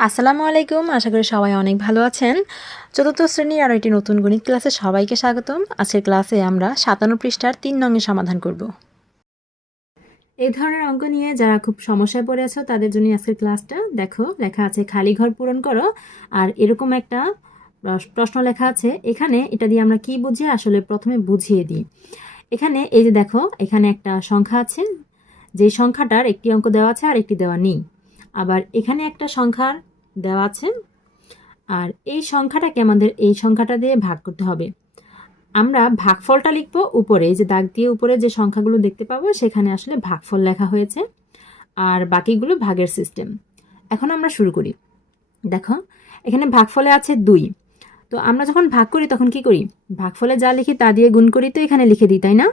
আসসালামু আলাইকুম, আশা করি সবাই অনেক ভালো আছেন। চতুর্থ শ্রেণির আরও একটি নতুন গণিত ক্লাসে সবাইকে স্বাগতম। আজকের ক্লাসে আমরা সাতান্ন পৃষ্ঠার তিন নঙের সমাধান করব। এই ধরনের অঙ্ক নিয়ে যারা খুব সমস্যায় পড়ে আছো, তাদের জন্য আজকের ক্লাসটা। দেখো, লেখা আছে, খালি ঘর পূরণ করো। আর এরকম একটা প্রশ্ন লেখা আছে, এখানে এটা দিয়ে আমরা কি বুঝি? আসলে প্রথমে বুঝিয়ে দিই। এখানে এই যে দেখো, এখানে একটা সংখ্যা আছে। যে সংখ্যাটার একটি অঙ্ক দেওয়া আছে আর একটি দেওয়া নেই। আবার এখানে একটা সংখ্যার দেওয়া আছে। আর এই সংখ্যাটাকে আমাদের এই সংখ্যাটা দিয়ে ভাগ করতে হবে। আমরা ভাগফলটা লিখব উপরে যে দাগ দিয়ে উপরে যে সংখ্যাগুলো দেখতে পাবো, সেখানে আসলে ভাগফল লেখা হয়েছে। আর বাকিগুলো ভাগের সিস্টেম এখন আমরা শুরু করি। দেখো, এখানে ভাগফলে আছে দুই। তো আমরা যখন ভাগ করি, তখন কি করি? ভাগফলে যা লিখি তা দিয়ে গুণ করি তো এখানে লিখে দিই, তাই না?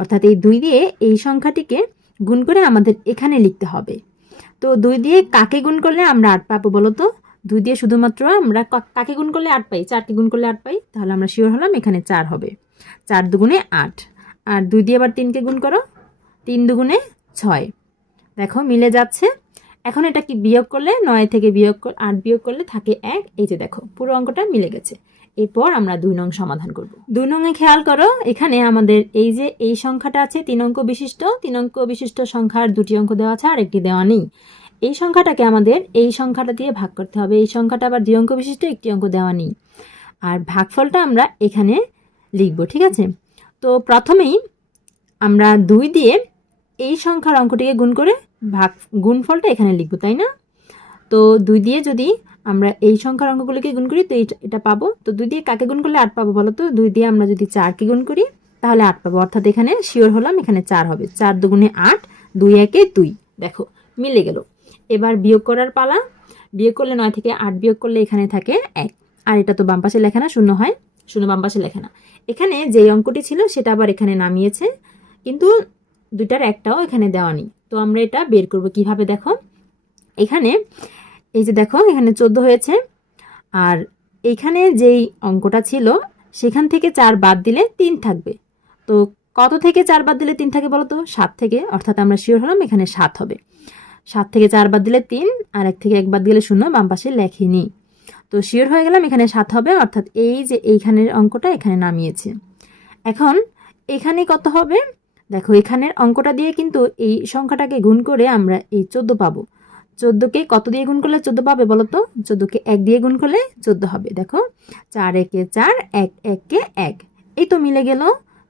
অর্থাৎ এই দুই দিয়ে এই সংখ্যাটিকে গুণ করে আমাদের এখানে লিখতে হবে। তো দুই দিয়ে কাকে গুণ করলে আমরা আট পাবো বলো তো? দুই দিয়ে শুধুমাত্র আমরা কাকে গুণ করলে আট পাই? চারকে গুণ করলে আট পাই? তাহলে আমরা শিওর হলাম এখানে চার হবে। চার দুগুণে আট। আর দুই দিয়ে আবার তিনকে গুণ করো? তিন দুগুণে ছয়। দেখো, মিলে যাচ্ছে। এখন এটা কি বিয়োগ করলে? নয় থেকে বিয়োগ আট বিয়োগ করলে থাকে এক। এই যে দেখো, পুরো অঙ্কটা মিলে গেছে। এরপর আমরা দুই নং সমাধান করব। দুই নংয়ে খেয়াল করো, এখানে আমাদের এই যে এই সংখ্যাটা আছে, তিন অঙ্ক বিশিষ্ট, তিন অঙ্ক বিশিষ্ট সংখ্যার দুটি অঙ্ক দেওয়া আছে আর একটি দেওয়া নেই। এই সংখ্যাটাকে আমাদের এই সংখ্যাটা দিয়ে ভাগ করতে হবে। এই সংখ্যাটা আবার দুই অঙ্ক বিশিষ্ট, একটি অঙ্ক দেওয়া নেই। আর ভাগফলটা আমরা এখানে লিখব, ঠিক আছে? তো প্রথমেই আমরা দুই দিয়ে এই সংখ্যার অঙ্কটিকে গুণ করে ভাগ, গুণফলটা এখানে লিখব, তাই না? তো দুই দিয়ে যদি আমরা এই সংখ্যার অঙ্কগুলোকে গুণ করি, তো এটা পাবো। তো দুই দিয়ে কাকে গুণ করলে আট পাবো বলো তো? দুই দিয়ে আমরা যদি চারকে গুণ করি, তাহলে আট পাবো। অর্থাৎ এখানে শিওর হলাম, এখানে চার হবে। চার দুগুণে আট, দুই একে দুই। দেখো, মিলে গেল। এবার বিয়োগ করার পালা। বিয়োগ করলে নয় থেকে আট, বিয়োগ করলে এখানে থাকে এক। আর এটা তো বাম পাশে লেখা না, শূন্য হয়। শূন্য বাম পাশে লেখা না। এখানে যে অঙ্কটি ছিল, সেটা আবার এখানে নামিয়েছে। কিন্তু দুইটার একটাও এখানে দেওয়া নেই। তো আমরা এটা বের করব কীভাবে? দেখো, এখানে এই যে দেখো, এখানে চোদ্দ হয়েছে। আর এইখানে যেই অঙ্কটা ছিল, সেখান থেকে চার বাদ দিলে তিন থাকবে। তো কত থেকে চার বাদ দিলে তিন থাকে বলো তো সাত থেকে, অর্থাৎ আমরা শিওর হলাম এখানে সাত হবে। সাত থেকে চার বাদ দিলে তিন, আর এক থেকে এক বাদ দিলে শূন্য, বাম পাশে লেখিনি। তো শিওর হয়ে গেলাম এখানে সাত হবে, অর্থাৎ এই যে এইখানের অঙ্কটা এখানে নামিয়েছে। এখন এখানে কত হবে? দেখো, এখানের অঙ্কটা দিয়ে কিন্তু এই সংখ্যাটাকে গুণ করে আমরা এই চোদ্দ পাবো। চোদ্দোকে কত দিয়ে গুণ করলে চোদ্দ পাবে বলো তো? চোদ্দোকে এক দিয়ে গুণ করলে চোদ্দ হবে, দেখো। চার একে চার, এক একে এক। এই তো মিলে গেল।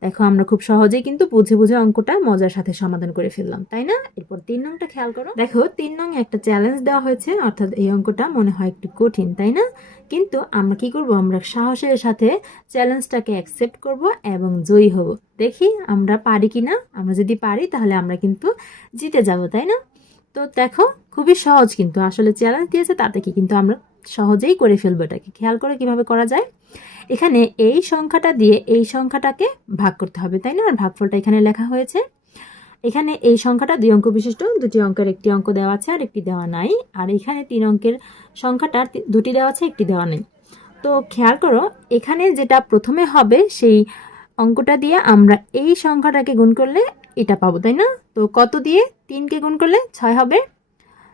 দেখো আমরা খুব সহজেই কিন্তু বুঝে বুঝে অঙ্কটা মজার সাথে সমাধান করে ফেললাম, তাই না? এরপর তিন নংটা খেয়াল করো। দেখো, তিন নং একটা চ্যালেঞ্জ দেওয়া হয়েছে, অর্থাৎ এই অঙ্কটা মনে হয় একটু কঠিন, তাই না? কিন্তু আমরা কি করব? আমরা সাহসের সাথে চ্যালেঞ্জটাকে অ্যাকসেপ্ট করব এবং জয়ী হব। দেখি আমরা পারি কি না আমরা যদি পারি, তাহলে আমরা কিন্তু জিতে যাব, তাই না? তো দেখো, খুবই সহজ কিন্তু। আসলে চ্যালেঞ্জ দিয়েছে তাতে কি কিন্তু আমরা সহজেই করে ফেলব এটাকে। খেয়াল করে কীভাবে করা যায়। এখানে এই সংখ্যাটা দিয়ে এই সংখ্যাটাকে ভাগ করতে হবে, তাই না? আর ভাগফলটা এখানে লেখা হয়েছে। এখানে এই সংখ্যাটা দুই অঙ্ক বিশিষ্ট, দুটি অঙ্কের একটি অঙ্ক দেওয়া আছে আর একটি দেওয়া নাই। আর এখানে তিন অঙ্কের সংখ্যাটা দুটি দেওয়া আছে, একটি দেওয়া নেই। তো খেয়াল করো, এখানে যেটা প্রথমে হবে, সেই অঙ্কটা দিয়ে আমরা এই সংখ্যাটাকে গুণ করলে এটা পাবো, তাই না? তো কত দিয়ে? তিনকে গুণ করলে ছয় হবে।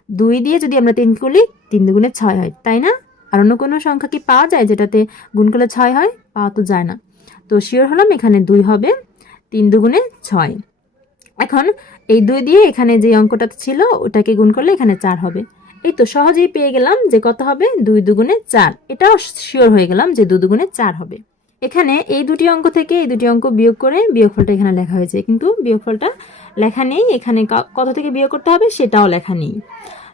দুই দিয়ে যদি আমরা তিন করি তিন দুগুণে ছয় হয়, তাই না? আর অন্য কোনো সংখ্যা কি পাওয়া যায় যেটাতে গুণ করলে ছয় হয়? পাওয়া তো যায় না। তো শিওর হলাম এখানে দুই হবে, তিন দুগুণে ছয়। এখন এই দুই দিয়ে এখানে যে অঙ্কটা ছিল, ওটাকে গুণ করলে এখানে চার হবে। এই তো সহজেই পেয়ে গেলাম যে কত হবে? দুই দুগুণে চার। এটাও শিওর হয়ে গেলাম যে দু দুগুণে চার হবে। এখানে এই দুটি অঙ্ক থেকে এই দুটি অঙ্ক বিয়োগ করে বিয়োগফলটা এখানে লেখা হয়েছে। কিন্তু বিয়োগফলটা লেখা নেই। এখানে কত থেকে বিয়োগ করতে হবে সেটাও লেখা নেই।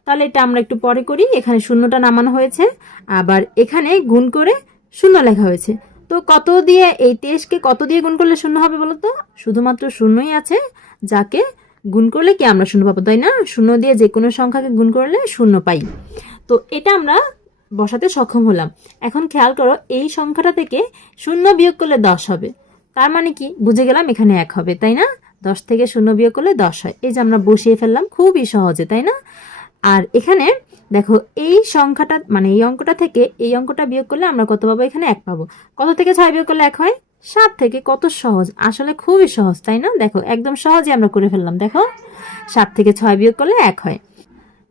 তাহলে এটা আমরা একটু পরে করি। এখানে শূন্যটা নামানো হয়েছে। আবার এখানে গুণ করে শূন্য লেখা হয়েছে। তো কত দিয়ে এই তেইশকে কত দিয়ে গুণ করলে শূন্য হবে বলো তো? শুধুমাত্র শূন্যই আছে, যাকে গুণ করলে কি আমরা শূন্য পাবো, তাই না? শূন্য দিয়ে যে কোনো সংখ্যাকে গুণ করলে শূন্য পাই। তো এটা আমরা বসাতে সক্ষম হলাম। এখন খেয়াল করো, এই সংখ্যাটা থেকে শূন্য বিয়োগ করলে দশ হবে। তার মানে কি? বুঝে গেলাম এখানে এক হবে, তাই না? দশ থেকে শূন্য বিয়োগ করলে দশ হয়। এই যে আমরা বসিয়ে ফেললাম, খুবই সহজে, তাই না? আর এখানে দেখো, এই সংখ্যাটা মানে এই অঙ্কটা থেকে এই অঙ্কটা বিয়োগ করলে আমরা কত পাবো? এখানে এক পাবো। কত থেকে ছয় বিয়োগ করলে এক হয়? সাত থেকে। কত সহজ। আসলে খুবই সহজ, তাই না? দেখো, একদম সহজে আমরা করে ফেললাম, দেখো। সাত থেকে ছয় বিয়োগ করলে এক হয়।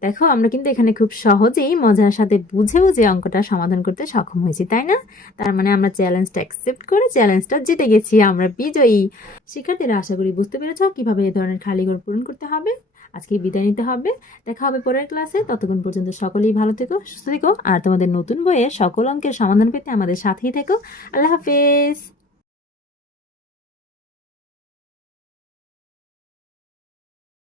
দেখো, আমরা কিন্তু এখানে খুব সহজেই মজার সাথে বুঝেও যে অঙ্কটা সমাধান করতে সক্ষম হয়েছি, তাই না? তার মানে আমরা চ্যালেঞ্জটা অ্যাকসেপ্ট করে চ্যালেঞ্জটা জিতে গেছি, আমরা বিজয়ী। শিক্ষার্থীরা, আশা করি বুঝতে পেরেছ কীভাবে এই ধরনের খালি ঘর পূরণ করতে হবে। আজকে বিদায় নিতে হবে। দেখা হবে পরের ক্লাসে ততক্ষণ পর্যন্ত সকলেই ভালো থেকো, সুস্থ থেকো। আর তোমাদের নতুন বইয়ে সকল অঙ্কের সমাধান পেতে আমাদের সাথেই থেকো। আল্লাহ হাফেজ!